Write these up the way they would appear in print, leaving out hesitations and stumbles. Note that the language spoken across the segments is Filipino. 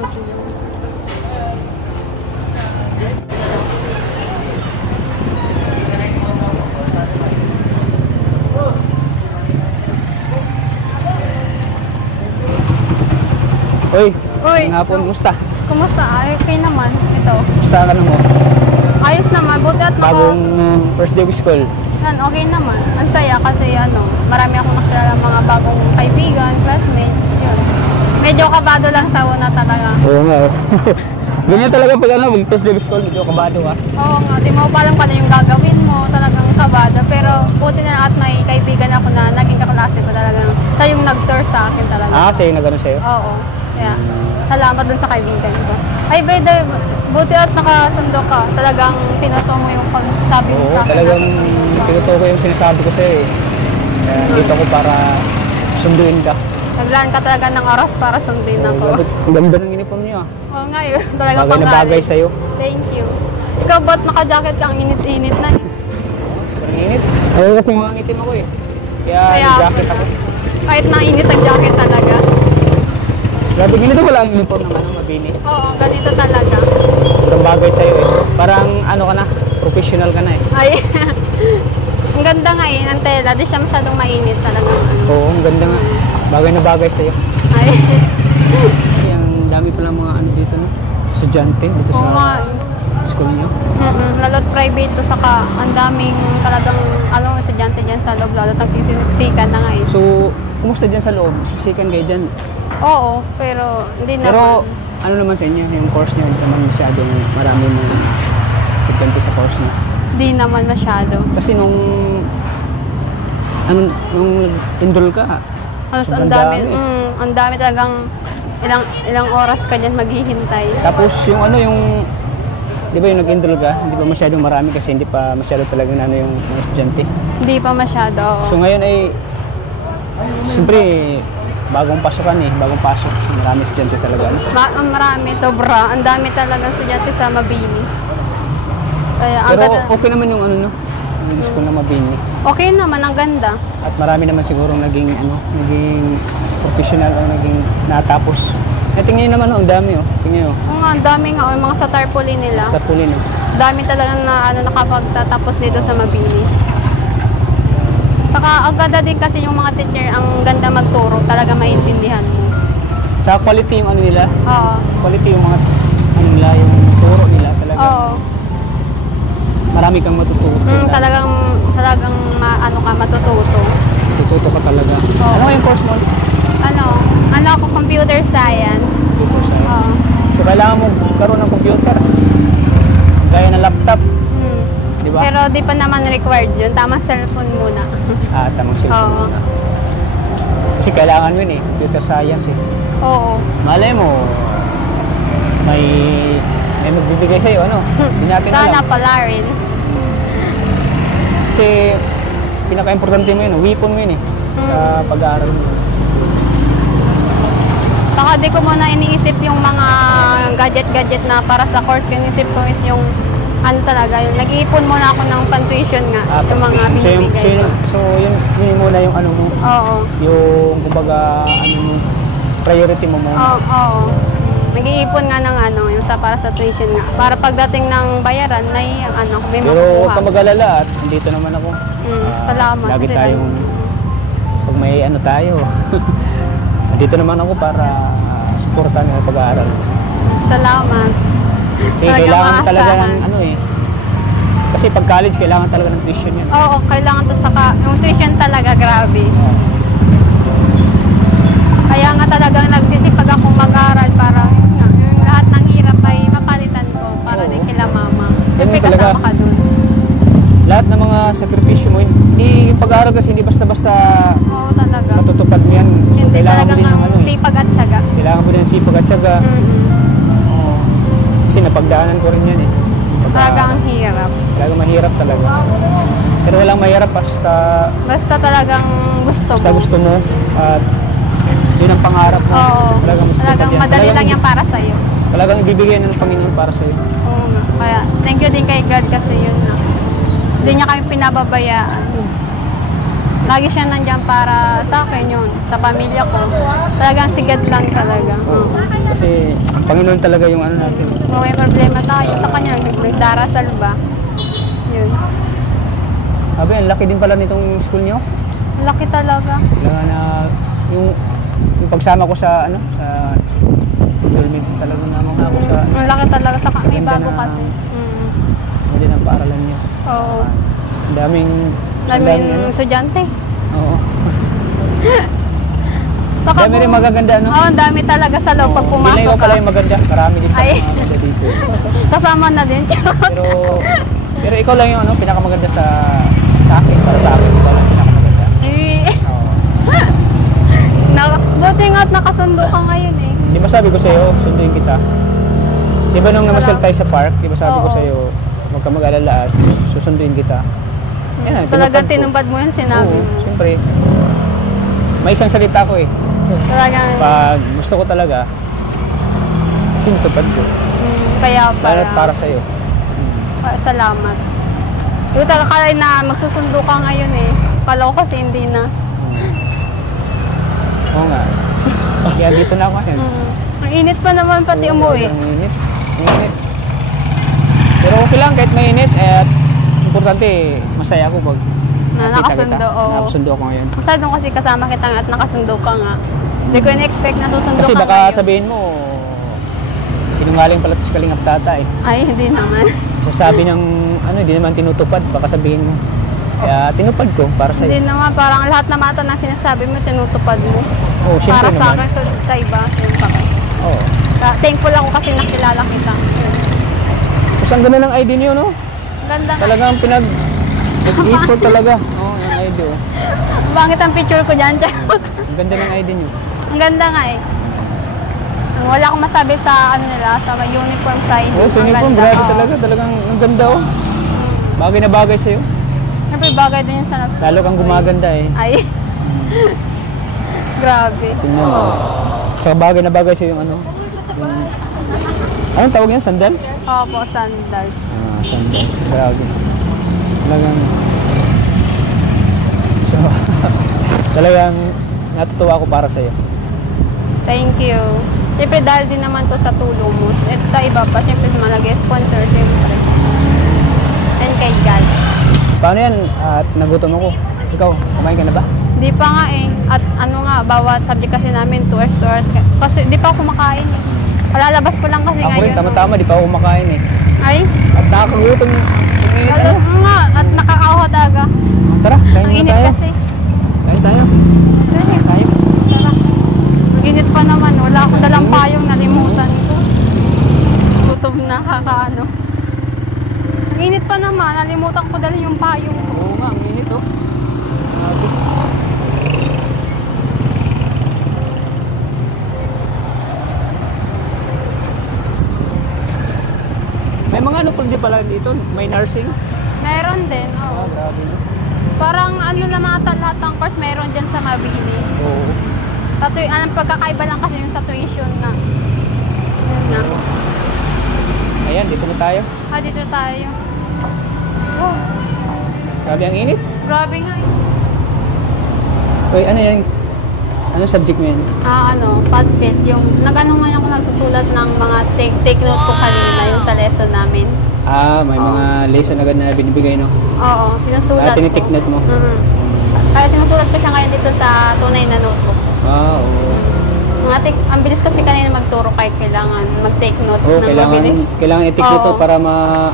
Uy, Uy, hapon, kumusta? kumusta? Ay, okay naman. Ito. Kumusta ka na mo? Ayos naman. Buti at Bagong first day of school. Yan, okay naman. Ang saya kasi marami akong nakilala mga bagong kaibigan, classmates. Yun. Medyo kabado lang sa una talaga. Oo nga. Ganyan talaga pag mag first day of school, medyo kabado ka. Oo nga, di mo pa alam kung ano yung gagawin mo, talagang kabado. Pero buti na lang at may kaibigan ako na naging kaklase ko talagang. Siya yung nag-tour sa akin talaga. Sa'yo na gano'n sa'yo? Oo. Kaya, salamat dun sa kaibigan ko. Ay, by the buti at nakasundo ka. Talagang pinuto mo yung pagsabi mo sa akin. Talagang pinuto ko yung sinasabi ko sa'yo eh. Kaya dito ko para sunduin ka. Naglaan ka talaga ng oras para sundin ako. Ang ganda ng uniform niyo ah. Oo nga yun. Talagang Bagay na bagay sa'yo. Thank you. Ikaw ba't naka-jacket lang? Init-init na eh. Parang init. Ayaw kasi mga ngitim ako eh. Kaya nag-jacket ako. Kahit na init ang jacket talaga. Grabe, ganito wala ang uniform ng mabini. Oo, ganito talaga. Ang bagay sa'yo eh. Parang ano ka na, professional ka na eh. Ay, ang ganda nga eh, ng tela. Di siya masyadong mainit talaga. Oo, ang ganda nga. Bagay na bagay sa'yo. Ay. Ang dami pala mga ano dito no? Estudyante dito Oo nga. sa school niyo. Lalo't private to, saka ang daming talagang estudyante dyan sa loob. Lalo't nagsisiksikan na nga eh. So, kumusta dyan sa loob? Siksikan kayo dyan? Oo, pero hindi naman. Pero ano naman sa inyo, yung course niyo, hindi naman masyadong marami mong estudyante sa course niyo? Hindi naman masyado. Kasi nung enroll ka, Ang dami talagang ilang oras ka dyan maghihintay. tapos yung di ba yung nag-enroll ka, hindi pa masyadong marami kasi hindi pa masyado talaga yung mga estudyante. Hindi pa masyado. So ngayon ay, siyempre, bagong pasukan eh, bagong pasok. Marami estudyante talaga. Marami, sobra. Ang dami talagang estudyante sa Mabini. Kaya, Pero okay naman yung yung school na Mabini. Okay naman, ang ganda. At marami naman siguro naging professional o naging natapos. Tingnan naman ang dami Tingnan Ang dami nga, yung mga sa tarpaulin nila. Sa tarpaulin Dami talagang nakapagtatapos dito sa Mabini. Saka ang ganda din kasi yung mga teacher, ang ganda magturo, talaga maintindihan mo. Sa quality yung nila. Oo. Quality yung mga nila, yung turo nila talaga. Oo. Marami kang matututo. Talagang matututo. Matututo ka talaga. Oo. Ano yung course mo? Ako computer science. Computer science. Oo. So kailangan mo magkaroon ng computer. Gaya ng laptop. Diba? Pero di pa naman required yun. Tamang cellphone muna. Tamang cellphone muna. Kasi kailangan mo yun computer science Oo. Malay mo, may magbibigay sa'yo, Hindi natin alam. Sana pala rin. Kasi pinaka-importante mo weapon mo sa pag-aaral mo. Saka di ko muna iniisip yung mga gadget-gadget na para sa course. Iniisip ko is yung talaga, yung nag-iipon muna ako ng pan-tuition nga, yung mga binibigay. So yun muna yung mo. Oo. Yung kumbaga priority mo muna. Oo. Nag-iipon nga ng yung para sa tuition nga. Para pagdating ng bayaran, may may Pero makukuha. huwag ka mag-alala at dito naman ako. Salamat. Lagi tayong, pag may tayo, dito naman ako para supportan yung pag-aaral. Salamat. Kasi kailangan talaga ng kasi pag college, kailangan talaga ng tuition yun. Oo, kailangan to yung tuition talaga, grabe. Kaya nga talagang nagsisipag akong mag-aral para yung lahat ng hirap ay mapalitan ko para din kila mama. Siyempre kasama ka dun. Lahat ng mga sakripisyo mo, hindi pag-aaral kasi hindi basta-basta matutupad mo yan. So, hindi kailangan mo talagang din ng sipag at tiyaga. Kailangan mo din ng sipag at tiyaga. Kasi napagdaanan ko rin yan Talagang hirap. Talagang mahirap talaga. Pero walang mahirap basta talagang gusto mo. Basta gusto mo at yun ang pangarap mo. Talagang madali lang yan para sa'yo. Talagang ibibigay ng Panginoon para sa'yo. Oo nga. Kaya thank you din kay God kasi yun nga. Hindi niya kami pinababayaan. Lagi siya nandyan para sa akin yun, sa pamilya ko. Talagang sigad lang talaga. Oo. Kasi ang Panginoon talaga yung ano natin. Kung may problema tayo sa kanya, nagdarasal ba? Yun. Sabi, ang laki din pala nitong school nyo. Laki talaga. Kailangan na yung pagsama ko sa ano sa dormit talaga naman ako sa Ang laki talaga sa may ganda bago na- kasi. hindi ng paaralan niyo. Oo. Ang daming Daming ano. estudyante. Oo. Saka Dami rin magaganda ano. Oo, ang dami talaga sa loob pag Hindi pumasok lang ikaw ka. pala yung maganda. Marami din pala Ay. mga maganda dito. Kasama na din. Pero ikaw lang yung ano pinakamaganda sa akin para sa akin ikaw lang yung pinakamaganda. Oo. Buti nga't nakasundo ka ngayon eh. Di ba sabi ko sa iyo, sunduin kita. Di ba nung namasyal tayo sa park, di ba sabi ko Oo. sa iyo, huwag ka mag-alala at susunduin kita. Yan, Talagang tinupad ko. tinumpad mo yung sinabi Oo, mo. siyempre. May isang salita ko eh. Talagang, Pag gusto ko talaga, tinutupad ko. kaya Lalo para, para sa iyo. salamat. Ito akala na magsusundo ka ngayon eh. Kala ko kasi hindi na. Oo nga. Kaya dito na ako ngayon. Ang init pa naman pati Oo, umuwi. Ang init. Ang init. Pero okay lang kahit mainit. At importante, masaya ako pag Na nakita nakasundo, kita. oo. Nakasundo ako ngayon. Masyadong kasi kasama kita at nakasundo ka nga. Hindi ko in-expect na susundo Kasi ka baka ngayon. sabihin mo, sinungaling pala ito si Kalingap Tata eh. Ay, hindi naman. Sasabi ng, ano, hindi naman tinutupad. Baka sabihin mo. Kaya tinupad ko para sa Hindi iyo. naman, parang lahat na mata na sinasabi mo, tinutupad mo. Oo, Para siyempre sa naman. akin, sa iba, yun pa kayo. Oo. Thankful ako kasi nakilala kita. Yun. Tapos ang ganda ng ID niyo, no? Ganda nga. Talagang nag-effort talaga. Oo, yung ID, oh. Bangit ang picture ko dyan. Charot. Ang ganda ng ID niyo. Ang ganda nga eh. Wala akong masabi sa ano nila, sa may uniform side. Oo, sa Ang uniform, ganda, grabe oo. talaga. Talagang ang ganda, oh. Bagay na bagay sa'yo. Siyempre bagay din yung sa nagsuot. Lalo kang gumaganda, eh. Ay. Grabe. Tingnan mo. Tsaka bagay na bagay sa'yo yung ano. Yung... Anong tawag yan? Sandal? Opo, sandals. Sandals. Grabe. Talagang... So, talagang natutuwa ako para sa'yo. Thank you. Siyempre dahil din naman to sa tulong mo. At sa iba pa, siyempre sa mga nag-sponsor, siyempre. And kay God. Paano yan? At nagutom ako. Ikaw, kumain ka na ba? Di pa nga eh. At ano nga, bawat subject kasi namin, 2 hours, 2 hours. Kasi di pa ako kumakain eh. Kalalabas ko lang kasi Ako ngayon. rin, tama-tama. Di pa ako kumakain eh. Ay, At nakakagutom. Ang init lalo ano? nga. At nakakaawa talaga. Tara, kain Ang muna init tayo. kasi. Kain tayo. Sige, Tayo. tara. Ang init pa naman. Wala akong dalang payong, nalimutan ko. Gutom na, kakaano. Ang init pa naman, nalimutan ko dala yung payong ko. Oo nga, ang init oh. Grabe. May mga ano pala pala dito, may nursing. Meron din, oo. Grabe no. Parang ano na mga lahat ng course meron dyan sa Mabini. Oo. Anong pagkakaiba lang kasi yung sa tuition na. Yun na. Ayan, dito na tayo. Dito tayo. Oh, Grabe ang init. grabe nga eh. Uy, ano yan? Ano subject mo yan? Padfit. Yung, nag-ano nga ako nagsusulat ng mga take note ko kanina yung sa lesson namin. May mga lesson agad na binibigay, no? Oo, sinusulat Tinitik ko. note mo. Kaya sinusulat ko siya ngayon dito sa tunay na notebook. Oo. Ang bilis kasi kanina magturo kahit kailangan mag-take note Oo, ng mabilis. kailangan itik nito Oo. para maano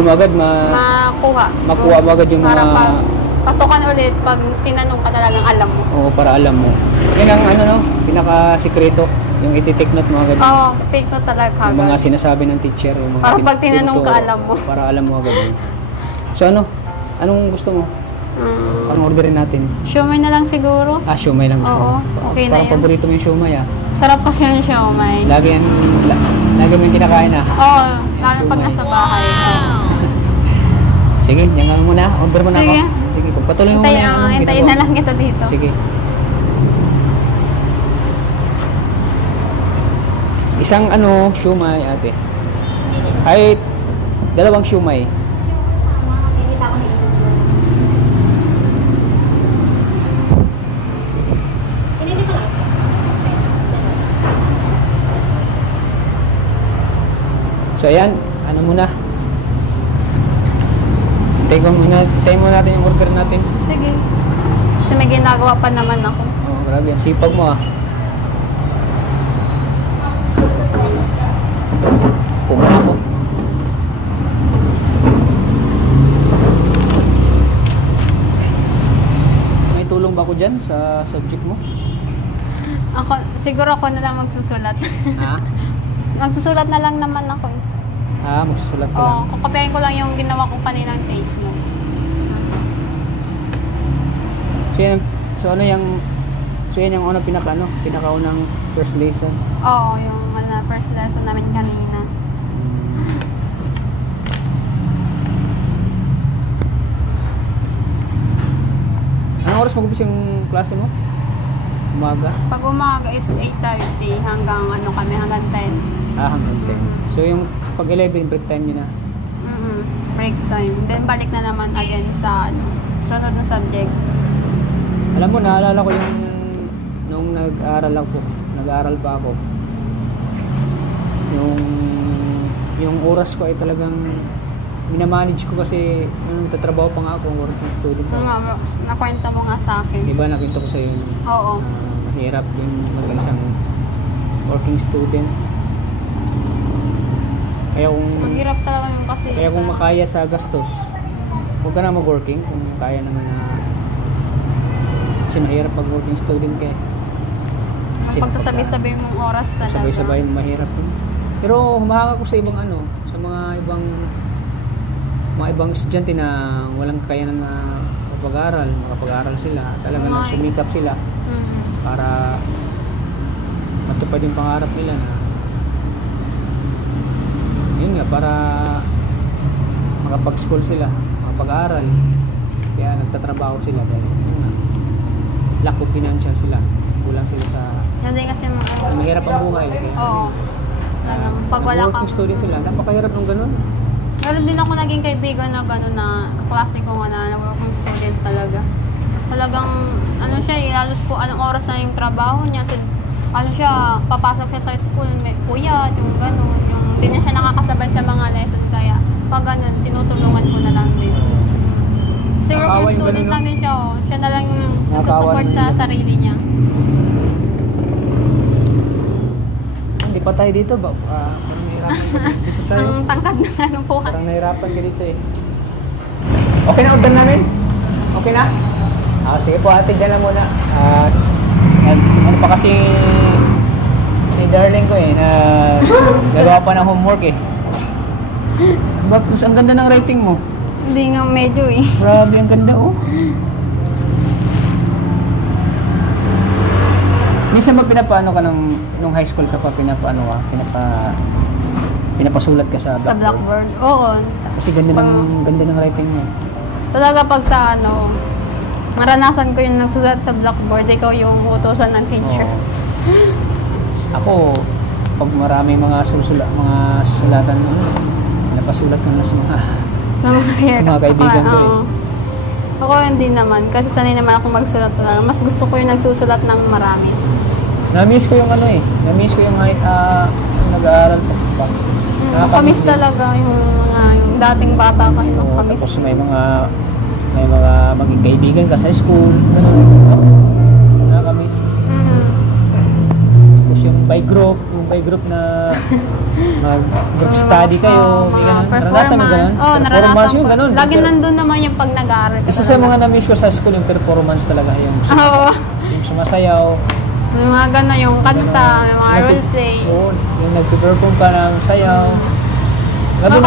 mo agad, makuha mo agad yung para mga... pag pasukan ulit, pag tinanong ka talagang alam mo. Oo, para alam mo. Yan ang ano, no? Pinaka-sikreto. Yung iti-take note mo agad. Oo, take note talaga Yung mga agad. sinasabi ng teacher. Yung mga Para pag tinanong ka, tinuturo, alam mo. Para alam mo agad. So ano? Anong gusto mo? Parang orderin natin. Siomay na lang siguro. Siomay lang gusto Oo, mo. okay na Parang yun. paborito mo yung siomay, Sarap kasi yung siomay. Lagi mo yung kinakain, Oo, lalo pag Siomay. nasa bahay. Sige, yan nga muna. Order mo na ako. Sige. Sige, pagpatuloy mo muna yung anong Hintayin ginagawa na lang mo. kita dito. Sige. Isang siomay, ate. Ay, dalawang siomay. So ayan, ano muna. Hintayin mo natin yung order natin. Sige. Kasi may ginagawa pa naman ako. Oh, grabe, ang sipag mo ah. Pumula mo. May tulong ba ko dyan sa subject mo? Siguro ako na lang magsusulat. Ha? Magsusulat na lang naman ako. Magsusulat ka Oo, lang. kukopiahin ko lang yung ginawa ko kaninang take mo. So yan yung pinakaunang first lesson. Oo, yung first lesson namin kanina. Anong oras mag-umpisa yung klase mo? Umaga? Pag umaga is 8:30 hanggang hanggang 10. Hanggang 10. So yung pag 11, break time nyo na. Break time. Then balik na naman again sa sunod na subject. Alam mo, naalala ko yung nung nag-aaral pa ako. Yung oras ko ay talagang minamanage ko kasi nung tatrabaho pa nga ako, working student ako. Nakwenta mo nga sa akin. Diba, nakwento ko sa'yo yun. Oo. Mahirap din mag-isang working student. Maghirap talaga yung kasi. Kaya kung makaya sa gastos, huwag ka na mag-working kung kaya naman na. Kasi mahirap pag working student ka eh. Pagsasabi-sabi mong oras talaga. Sabay-sabay mahirap yun. Pero humahanga ko sa ibang sa mga ibang estudyante na walang kakayanan na makapag-aral sila. Talagang sumikap sila para matupad yung pangarap nila na yun nga, para makapag-school sila, makapag-aral. Kaya nagtatrabaho sila dahil lack of financial sila. Kulang sila sa yan din kasi mahirap ang buhay. Oo. Pag wala kang working student sila, napakahirap ng ganun. Meron din ako naging kaibigan na gano'n na kaklase ko na working student talaga. Talagang siya, ilalos po anong oras na yung trabaho niya. Papasok siya sa school, may kuya, yung gano'n. Hindi niya siya nakakasabay sa mga lesson kaya pag gano'n, tinutulungan ko na lang din. Kasi working student lang din siya. Siya na lang yung nagsusupport sa sarili niya. Hindi pa tayo dito ba? Parang nahirapan dito tayo. Ang tangkad na po. Parang nahirapan ka dito eh. Okay na order namin? Okay na? Sige po, ate, dyan na muna. Ano pa kasi si darling ko eh, na nagawa pa ng homework eh. Bakit? Ang ganda ng rating mo. Hindi nga medyo eh. Grabe, ang ganda oh. Minsan ba pinapaano ka nung high school ka pa, pinapasulat ka sa blackboard? Sa blackboard? Oo. Kasi ganda ng writing mo. Talaga pag sa maranasan ko yung nagsusulat sa blackboard, ikaw yung utusan ng teacher. Oo. Ako, pag maraming mga susulatan, pinapasulat ko na sa mga kaibigan ko eh. Ako hindi naman, kasi sanay naman ako magsulat talaga. Mas gusto ko yung nagsusulat ng marami. Na-miss ko yung na-miss ko yung nag-aaral pa. Nakakamiss talaga yung dating bata ka. Tapos may mga maging kaibigan ka sa school, gano'n. Nakakamiss. Tapos yung by group na group study kayo, performance. Naranasan ko. Ganun. Lagi nandun naman yung pag nag-aaral ka. Isa sa mga na-miss ko sa school yung performance talaga, yung sumasayaw. Yung mga gano'n, yung kanta, yung mga roleplay. Oo, yung nag-perform ka ng sayaw. Dami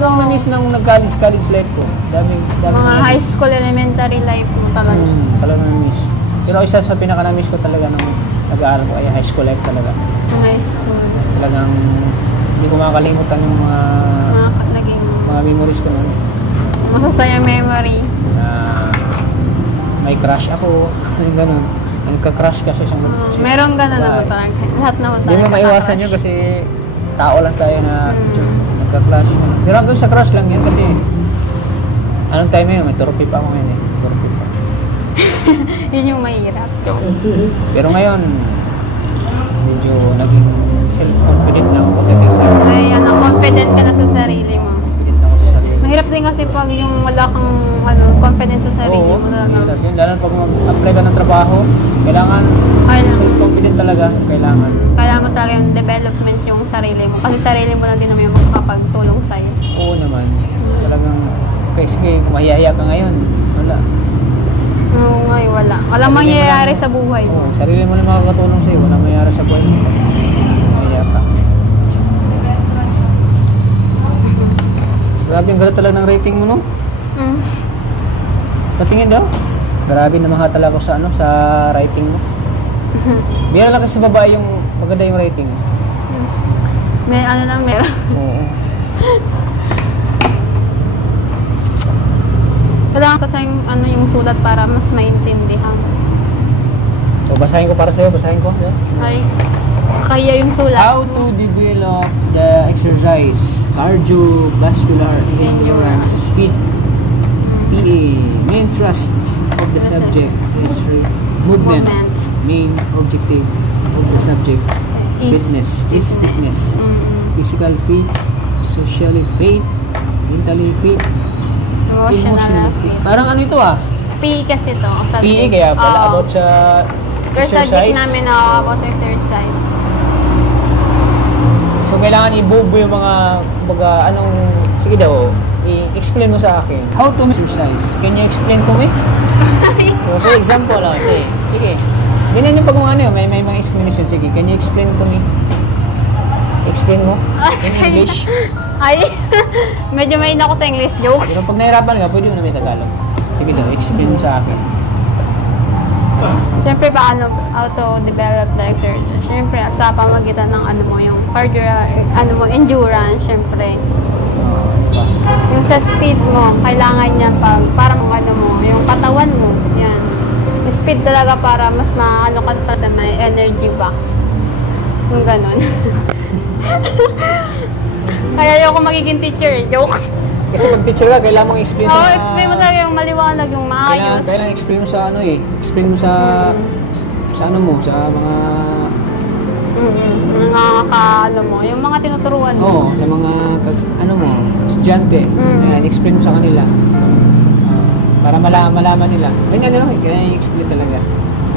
kong na-miss ng college life ko. Dami mga high school, elementary life mo talaga. Talaga na-miss. Pero isa sa pinaka-na-miss ko talaga nung nag-aaral ko ay high school life talaga. High school. Talagang hindi ko makakalimutan yung mga memories ko nun. Masasayang memory. May crush ako, yung ganun. Nagka-crush kasi siyang meron gano'n naman talaga. Lahat naman talaga. Hindi mo maiwasan yun kasi tao lang tayo na nagka-crush. Pero hanggang sa crush lang yan kasi anong time yun? May trophy pa ako ngayon eh. Trophy pa. Yun yung mahirap. Pero ngayon, medyo naging self-confident na ako pagdating sa may confident ka na sa sarili mo. Pilit na ako sa sarili. Mahirap din kasi pag yung wala kang confidence sa sarili Oo, mo. mahirap yun. Lalo pag mag-apply ka ng trabaho, kailangan self-confident talaga. Kailangan. Kailangan mo talaga yung development yung sarili mo. Kasi sarili mo lang din naman yung makakapagtulong sa'yo. Oo naman. Talagang, okay, sige, kung mahihiya ka ngayon, wala. Oo nga, wala. Walang mangyayari sa buhay mo. Oo, sarili mo lang makakatulong sa'yo. Walang mangyayari sa buhay mo. Mahihiya ka. Grabe yung ganda talaga ng rating mo, no? Mm. Patingin daw. Grabe na mahatala ko sa sa writing mo. Bira lang kasi sa babae yung maganda yung rating. May lang, meron. Oo. Kailangan ko sa yung sulat para mas maintindihan. So, basahin ko para sa'yo. Basahin ko. Yeah. Ay, kaya yung sulat. How to develop the exercise. Cardiovascular endurance. Speed. PA. Main thrust of the subject is movement. Main objective of the subject. Fitness. Is fitness. Physical fit. Socially fit. Mentally fit. Emotional fit. Parang ano ito PE kasi to. PE kaya pala about sa exercise. exercise. Namin about sa exercise. So kailangan ibubo yung mga anong, sige daw, i-explain mo sa akin. How to exercise? Can you explain to me? So, for example, sige. Ganyan yung pag may mga explanation. Sige, can you explain to me? Explain mo in English. Ay, medyo may ako sa English joke. Pero pag nahirapan ka, pwede mo na may Tagalog. Sige daw, explain mo sa akin. Siyempre, how to develop the exercise. Siyempre, sa pamagitan ng yung cardio, endurance, siyempre. Diba? Yung sa speed mo, kailangan niya parang yung katawan mo, yan. Yung speed talaga para mas ka sa may energy back. Yung ganon. Kaya ayoko magiging teacher, joke. Kasi pag teacher ka, kailangan mong explain Oo, explain mo talaga yung maliwanag, yung maayos. Kailangan explain mo sa explain mo sa sa mga yung mga tinuturuan mo. Oo, sa mga estudyante. Explain mo sa kanila. Para malaman nila. Ganyan lang, kailangan i-explain talaga.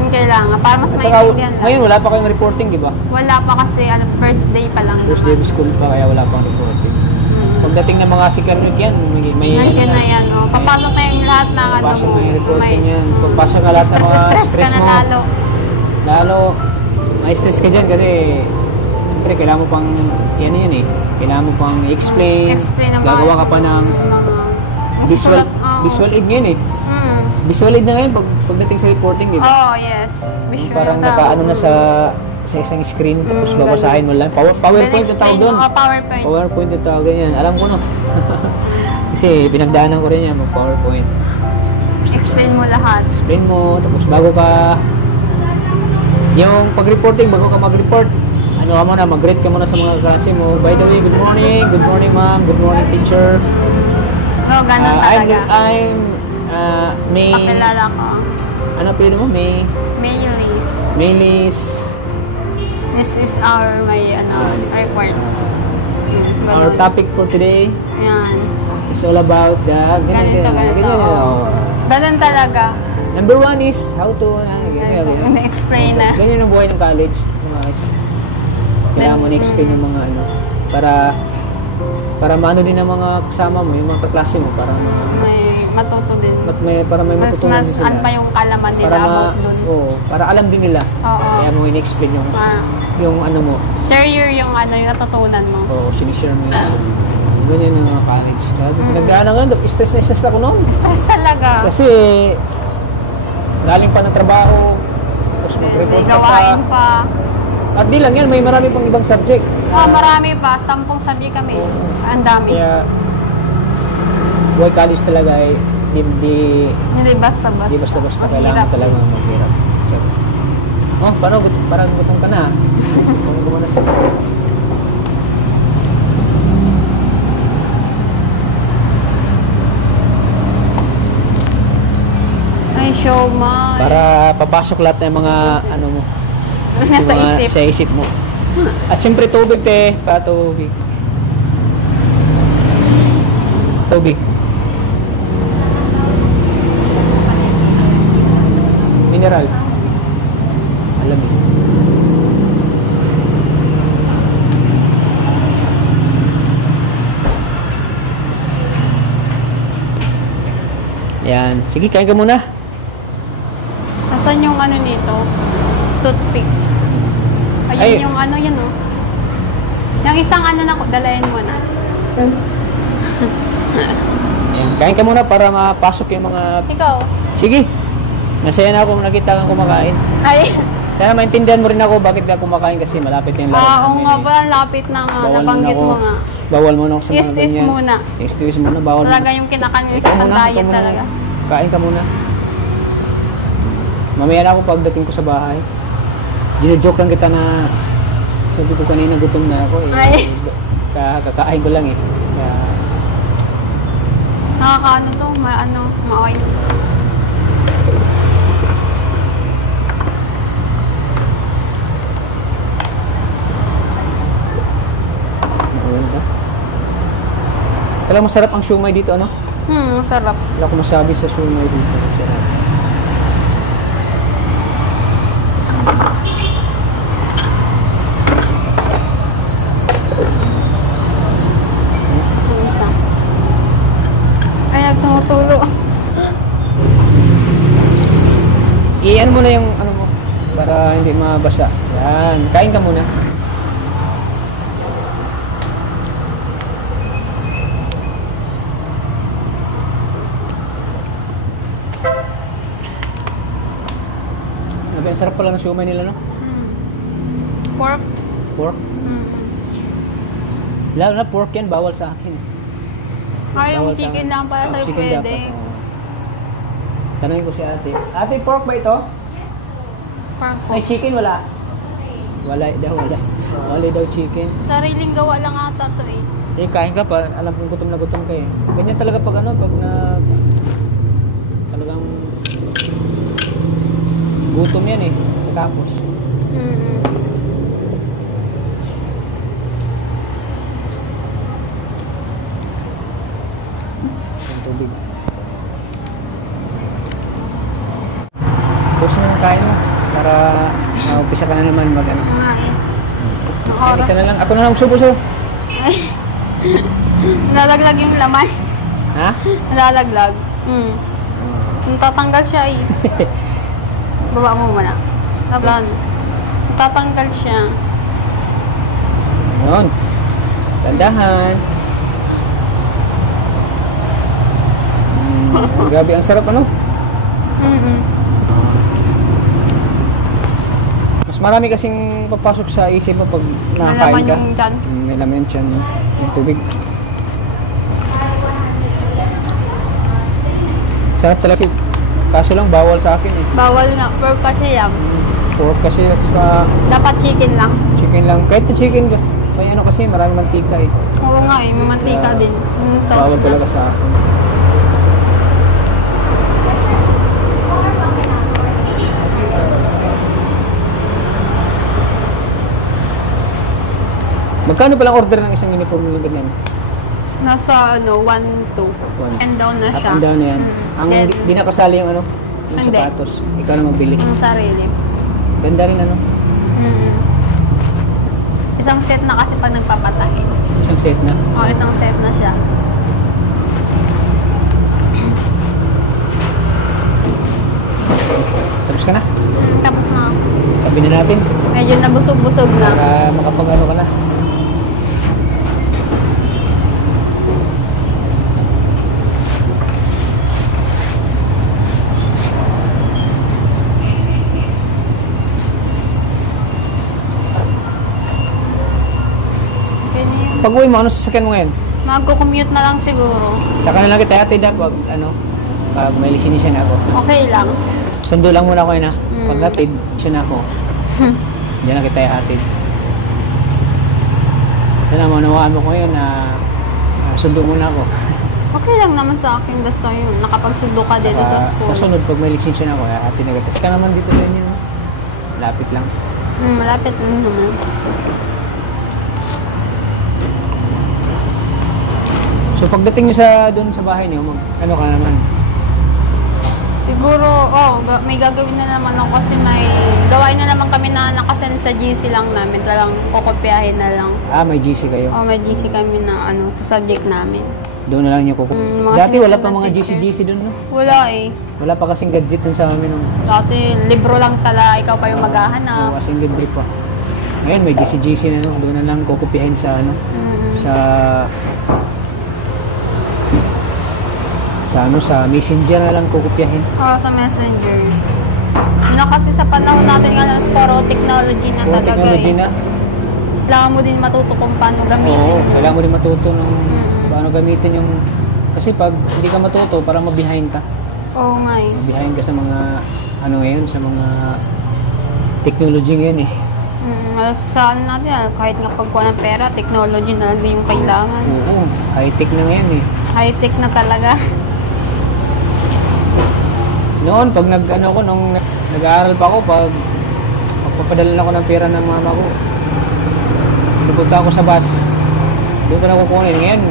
Kailangan, para mas At saka, maintindihan lang. ngayon, wala pa kayong reporting, di ba? Wala pa kasi, first day pa lang First day of school pa, kaya wala pang reporting. Pagdating ng mga second week yan, may nandiyan na yan, papasok na yung lahat ng papasok na yung reporting yan. Mm. Papasok na lahat ng mga stress stress ka na mo. Lalo, may stress ka dyan kasi, siyempre, kailangan mo pang, kailangan mo pang i-explain, gagawa ka pa ng visual aid ngayon Visual aid na ngayon pagdating sa reporting, di ba? Oh, yes. Visual parang nakaano na sa isang screen, tapos babasahin mo lang. PowerPoint na tawag doon. PowerPoint. PowerPoint na tawag yan. Alam ko no. Kasi pinagdaanan ko rin yan, mag-PowerPoint. Explain mo lahat. Explain mo, tapos bago ka, yung pag-reporting, bago ka mag-report, mag-greet ka muna sa mga klase mo. By the way, good morning ma'am, good morning teacher. No, ganun talaga. May... Pakilala ko. Ano pili mo? Maylis. This is our report. Our topic for today is all about the... Ganito. Ganun talaga. Number 1 is how to... explain na. Ganyan ang buhay ng college. Kailangan mo na-explain yung mga para maano din ang mga kasama mo, yung mga kaklase mo, para may matuto din. Para may matutunan sila. Mas pa yung kalaman nila about dun. Para alam din nila. Oo. Kaya mo in-explain yung mo. Share yung natutunan mo. Oo, sinishare mo yun. Ganyan ang mga college. Nag-ano nga, stress ako noon. Stress talaga. Kasi, galing pa ng trabaho, tapos mag-report ka gawain pa. At di lang yan, may marami pang ibang subject. Marami pa. 10 subject kami. Ang dami. Kaya, buhay college talaga ay hindi basta-basta. Hindi basta-basta. Kailangan talaga maghirap. Paano? Parang gutom ka na. Ay, show mo. Para papasok lahat ng mga mo. Nasa isip. Sa isip mo. At siyempre tubig, tubig. Tubig. Mineral. Alamig. Yan. Sige, kain ka muna. Nasaan yung ano nito? Toothpick. Ayun Ay. yung ano yun oh. Yung isang ano na, dalayan mo na. Yan. Kain ka muna para mapasok yung mga... Ikaw? Sige. Masaya na ako nakita kang kumakain. Ay. Sana maintindihan mo rin ako bakit ka kumakain kasi malapit na yung laro Oo namin nga eh. pala, lapit na nga. Bawal Nabanggit muna mo ako. nga. Bawal muna ako sa mga Is ganyan. muna. Is muna. Bawal Talaga muna. yung kinakanyos Ikaw ang muna, diet ikaw muna. talaga. Kain ka muna. Mamaya na ako pagdating ko sa bahay. Gino-joke lang kita na sabi ko kanina gutom na ako eh. Ay. Kakain ko lang eh. Kaya, Nakakaano to, ma-oil. ano ba? Alam mo, masarap ang siumay dito, ano? Sarap. Wala ko masabi sa siumay dito. Sarap. Yung isa. Ay, tumutulo. Iyan mo na yung ano mo para hindi mabasa. Yan, kain ka muna. Ang sarap pala ng siumay nila, no? Pork. Pork. Lalo na pork yan, bawal sa akin. Ay, yung Bawal sa chicken akin. lang pala sa'yo Chicken pwede. dapat, oo. Tanungin ko si ate. Ate, pork ba ito? Pork May chicken, wala? Wala daw, wala. Wala daw chicken. Sariling gawa lang ata to eh. Eh, kain ka pa. Alam kong gutom na gutom ka eh. Ganyan talaga pag ano, pag na... Talagang... Gutom yan eh. Tapos. Ang tubig. Tapos na yung kain mo. Para umpisa ka na naman mag ano. Kumain. Ang Ay, oras. isa na lang. Ako na lang magsubuso. Ay. Nalalaglag yung laman. Ha? Nalalaglag. Natatanggal siya eh. Baba mo muna. Tablan. Natatanggal siya. Yun. Tandahan. Grabe, ang sarap ano? Mas marami kasing papasok sa isip mo pag nakakain Malaman ka. yung dyan. May laman yan, no? Yung tubig. Sarap talaga. Kaso lang, bawal sa akin eh. Bawal nga. Pork kasi yan. Pork kasi at saka Dapat chicken lang. chicken lang. Kahit na chicken, may ano kasi, marami mantika eh. Oo nga eh. May mantika Kaya, din. Sauce Bawal na. talaga sa akin. Magkano palang order ng isang uniform na ganyan? Nasa 1, 2. One. And down na Up siya. and down na yan. Ang Then, di nakasali yung ano, yung Hindi. sapatos. Ikaw na magbili. yung sarili. Ganda rin ano, Isang set na kasi pag nagpapatahin. isang set na. O, isang set na siya. Tapos ka na. Tapos na. Tabi na natin Medyo nabusog-busog na. para makapag ano ka na. Okay na yun. Pag uwi mo, ano sasakyan mo ngayon? Magko-commute na lang siguro. Saka na lang kita hatid pag ano, pag may lisinisa na ako. Okay lang. Sundo lang muna ako yun ha. Pag Mm. hatid, siya na ako. Diyan na kita hatid. Sana maunawaan mo ko ngayon na sundo muna ako. Okay lang naman sa akin. Basta yun. Nakapagsundo ka dito sa school. Sa sunod, pag may lisensya na ako, hatid na kita. Ka naman dito din yun. Lapit lang. Malapit na naman. So pagdating nyo doon sa bahay niyo, ano ka naman? Siguro, may gagawin na naman ako kasi may gawain na naman kami na nakasend sa GC lang namin. Talagang kokopyahin na lang. May GC kayo? May GC kami na sa subject namin. Doon na lang nyo Dati wala pa mga GC doon, no? Wala eh. Wala pa kasing gadget dun sa amin. No? Dati, libro lang tala, ikaw pa yung maghahanap. Oo, kasing libre pa. Ngayon, may GC na, no? Doon na lang kokopyahin sa, sa Messenger na lang kokopyahin. Sa Messenger. Kasi sa panahon natin nga, puro technology na talaga technology na. Kailangan mo din matuto kung paano gamitin. Oo, kailangan mo din matuto paano gamitin yung... Kasi pag hindi ka matuto, parang mabihind ka. Oo nga eh. Mabihind ka sa mga, ngayon, sa mga technology ngayon eh. Sa natin, kahit nga pagkuha ng pera, technology na lang din yung kailangan. Oo, high-tech na ngayon eh. High-tech na talaga. Noon, pag nung nag-aaral pa ako, pagpapadala ako ng pera ng mama ko, pinupunta ako sa bus, doon ko na kukunin. Ngayon,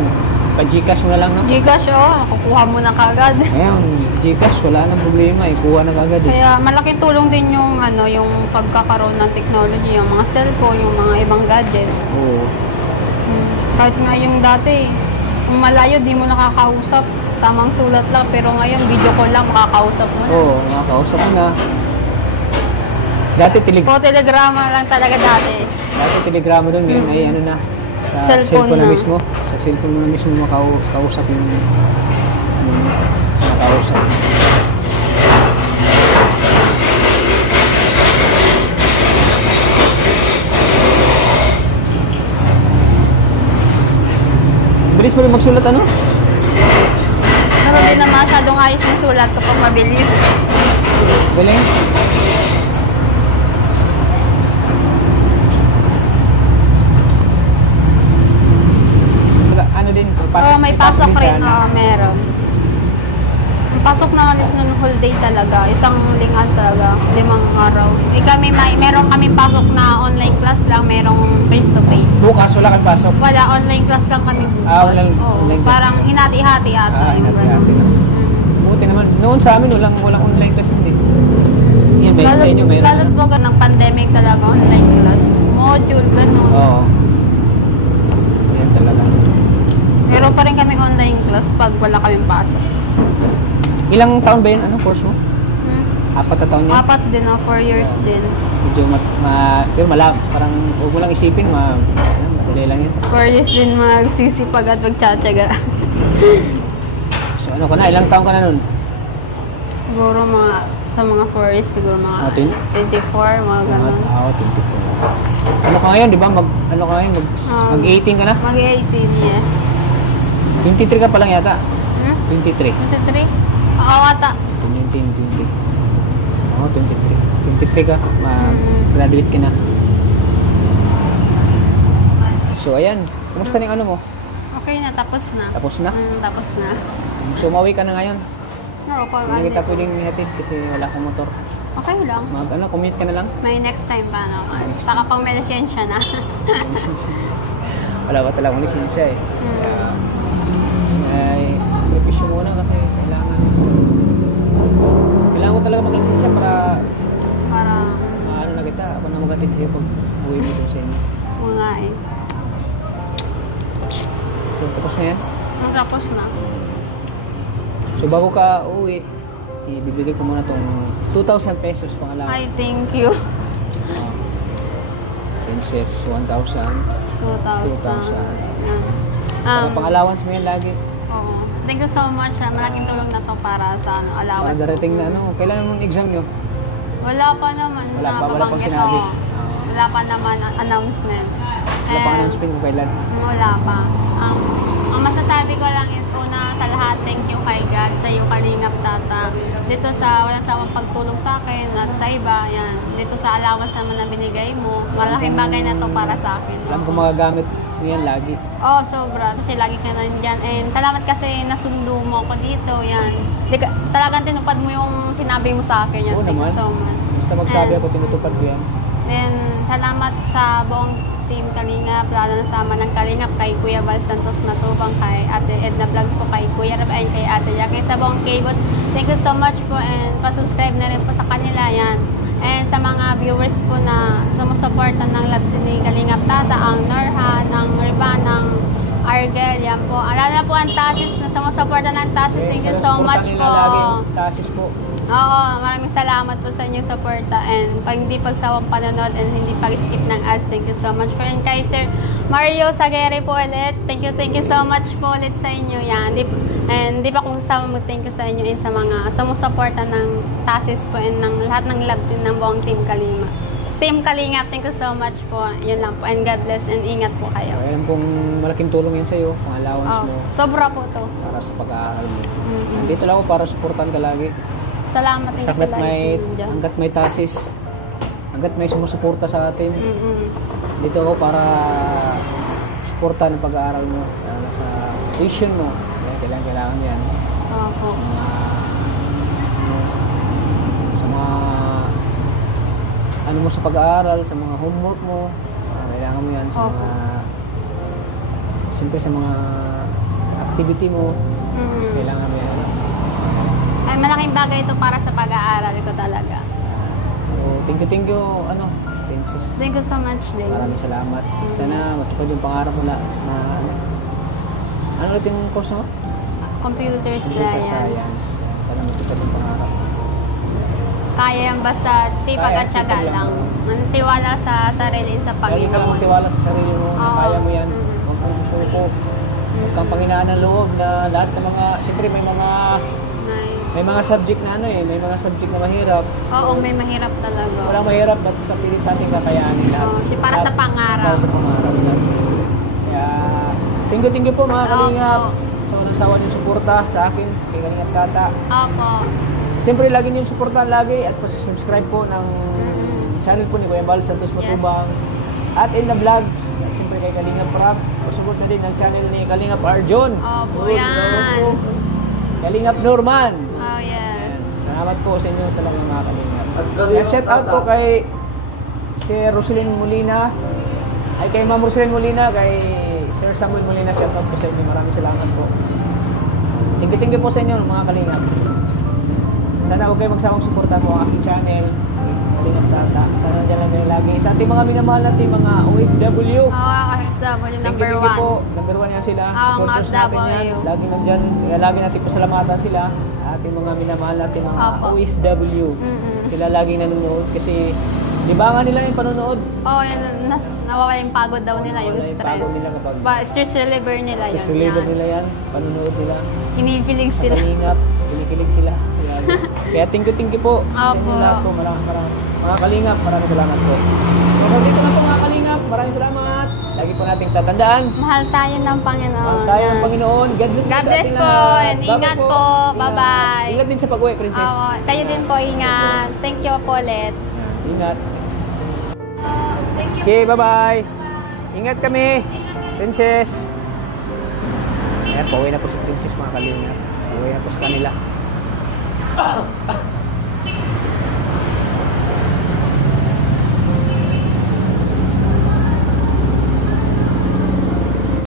pa-Gcash mo na lang, no? Gcash, kukuha mo na kagad. Ngayon, Gcash, wala nang problema eh, kuha na kagad eh. Kaya malaking tulong din yung, yung pagkakaroon ng technology, yung mga cellphone, yung mga ibang gadget. Oo. Kahit nga yung dati, kung malayo, di mo nakakausap. Tamang sulat lang, pero ngayon, video call lang, makakausap mo na. Oo, makakausap mo na. Dati telegrama lang talaga dati. Dati telegrama doon, ngayon ay sa cellphone na mismo. Sa cellphone mo na mismo makausap yung makausap. Bilis mo rin magsulat, ano? Pero di na masyadong ayos yung sulat kapag mabilis. Galing? Ano din? May pasok rin. Meron. Ang pasok naman is noon whole day talaga. Isang lingan talaga. 5 araw. Meron kami pasok na online class lang. Merong face-to-face. Bukas, wala kang pasok? Wala, online class lang kami bukas. Online class. Parang hinati-hati ata. Hinati-hati lang. Buti naman. Noon sa amin, walang online class hindi. Yan, may sa inyo, mayroon. Lalot po ng pandemic talaga, online class. Module, gano'n. Oo. Yan talaga. Meron pa rin kaming online class pag wala kaming pasok. Ilang taon ba yun? Course mo? 4 na taon yan? 4 din, 4 years din. Medyo parang huwag mo lang isipin, madali lang yan. 4 years din magsisipag at magtsatsaga. So ano ka na? Ilang taon ka na nun? Siguro sa mga 4 years, siguro mga 24, mga ganun. 24. Ano ka ngayon, di ba? Mag-18 ka na? Mag-18, yes. 23 ka pa lang yata? 23. 23? Ata. 19, 20. 23 ka. Graduate ka na. So, ayan. Kumusta na yung mo? Okay na, tapos na. Tapos na? Tapos na. So, umuwi ka na ngayon? Hindi kita Okay. pwedeng ihatid kasi wala akong motor. Okay lang. Commute ka na lang? May next time pa naman. Saka pang may lisensya na. Wala pa talagang lisensya eh. Ay, sakripisyo muna kasi kailangan ko talaga mag-lisensya para na kita. Ako na magatid sa'yo pag uwi mo dun sa inyo. Mga eh. So, tapos na yan? Tapos na. So, bago ka uwi, ibibigay ko muna tong 2,000 pesos pangalawa. Ay, thank you. Princess, 1,000. 2,000. Pang-allowance mo yan lagi. Oo. Thank you so much. Malaking tulong na to para sa allowance. Para darating na kailan mo exam nyo? Wala pa naman. Wala pang sinabi. Wala pa naman announcement. Wala pang announcement kung kailan? Wala pa. Ang masasabi ko lang is una sa lahat, thank you kay God, sa iyo Kalingap Tata. Dito sa walang sawang pagtulong sa akin at sa iba, yan. Dito sa allowance naman na binigay mo, malaking bagay na to para sa akin. Alam ko magagamit mo yan lagi. Sobra. Kasi lagi ka nandyan. And salamat kasi nasundo mo ako dito, yan. Talagang tinupad mo yung sinabi mo sa akin yan. Oo Thank naman. you so much. Basta magsabi ako, tinutupad ko yan. Then, salamat sa buong Team Kalingap, lalo na sama ng Kalingap kay Kuya Val Santos Matubang, kay Ate Edna Vlogs po, kay Kuya Rab, and kay Ate Jackie sa buong K-Boss. Thank you so much po, and pa-subscribe na rin po sa kanila yan. And sa mga viewers po na sumusuporta ng lab ni Kalingap Tata, ang Norhan, ang Riban, ang Argel, yan po. Alala po ang Tasis na sumusuporta ng Tasis. Thank you so much po. Tasis po. Oo, maraming salamat po sa inyong suporta and pag hindi pagsawang panonood and hindi pag-skip ng ads. Thank you so much po. And kay Sir Mario Sagere po ulit. Thank you so much po ulit sa inyo. Yan. Hindi pa kung sasama mag-thank you sa inyo and sa mga sumusuporta ng Tasis po and ng lahat ng lab team ng buong Team Kalingap. Team Kalingap, thank you so much po. Yun lang po. And God bless and ingat po kayo. Ayan pong malaking tulong yan sa'yo, pang allowance mo. Sobra po to. Para sa pag-aaral mo. Nandito lang ako para supportan ka lagi. Salamat din kasi Hanggat may Tasis, hanggat may sumusuporta sa atin. Dito ako para suportan ang pag-aaral mo. Sa tuition mo. Kailangan yan. Opo. Sa mga ano mo sa pag-aaral, sa mga homework mo, kailangan mo yan sa mga siyempre sa mga activity mo, kailangan mo yan. Ay, malaking bagay ito para sa pag-aaral ko talaga. So, thank you, Princess. Thank you so much, Dave. Maraming salamat. Sana matupad yung pangarap mo na ano ulit yung course mo? Computer Computer Science. Science. Sana matupad yung pangarap. Kaya yan, basta sipag at syaga lang. Mantiwala sa sarili, sa Lagi ka lang Panginoon. magtiwala sa sarili mo. Kaya mo yan. Huwag kang susuko. Huwag kang panghinaan ng loob na lahat ng mga, siyempre may mga subject na may mga subject na mahirap. Oo, may mahirap talaga. Walang mahirap, basta pilit natin kakayanin lahat. Para sa pangarap. Para sa pangarap natin. Kaya, thank you po mga Kalingap. Sa walang sawa niyong suporta sa akin, kay Kalingap Tata. Opo. Siyempre, lagi niyong suportahan lagi at subscribe po ng channel po ni Kuya Val Santos Matubang. At in the vlogs, at siyempre kay Kalingap Rap. Pasuport na din ang channel ni Kalingap Arjon. Opo, yan. Kalingap Norman. Oh, yes. Salamat po sa inyo talaga mga Kalingap. Shout out po kay si Roselyn Molina. Ay kay Ma'am Roselyn Molina, kay Sir Samuel Molina. Shout out po sa inyo. Maraming salamat po. Thank you po sa inyo mga Kalingap. Sana huwag kayo magsawang suporta po ang aking channel. Kalingap Tata. Sana dyan lang kayo lagi. Sa ating mga minamahal natin mga OFW. OFW number Thank you 1. po. Number 1 yan sila. Ang Supporters natin yan. OFW. Lagi nandyan. Kaya lagi natin pasalamatan sila. Ating mga minamahal natin mga OFW. Sila laging nanonood kasi di ba nga nila yung panonood? Oo, yan. Nawawala yung pagod daw nila, yung Yung stress. pagod nila kapag Stress reliever nila yun. stress reliever nila yan. Panonood nila. Inipiling sila. Kalingap. Kinikilig sila. Kaya thank you po. Sa Opo. inyo lahat po. Maraming. Mga Kalingap, maraming salamat po. So, dito na po mga Kalingap. Maraming salamat. Lagi po nating tatandaan. Mahal tayo ng Panginoon. Mahal tayo ng Panginoon. God bless, God sa bless ating po. lahat. And ingat po. Bye-bye. Ingat din sa pag-uwi, Princess. Oo, kayo din po, ingat. Thank you po ulit. Ingat. Thank you. Okay, bye-bye. Ingat kami, Princess. Ayan, pauwi na po si Princess mga Kalingap. Pauwi na po sa kanila.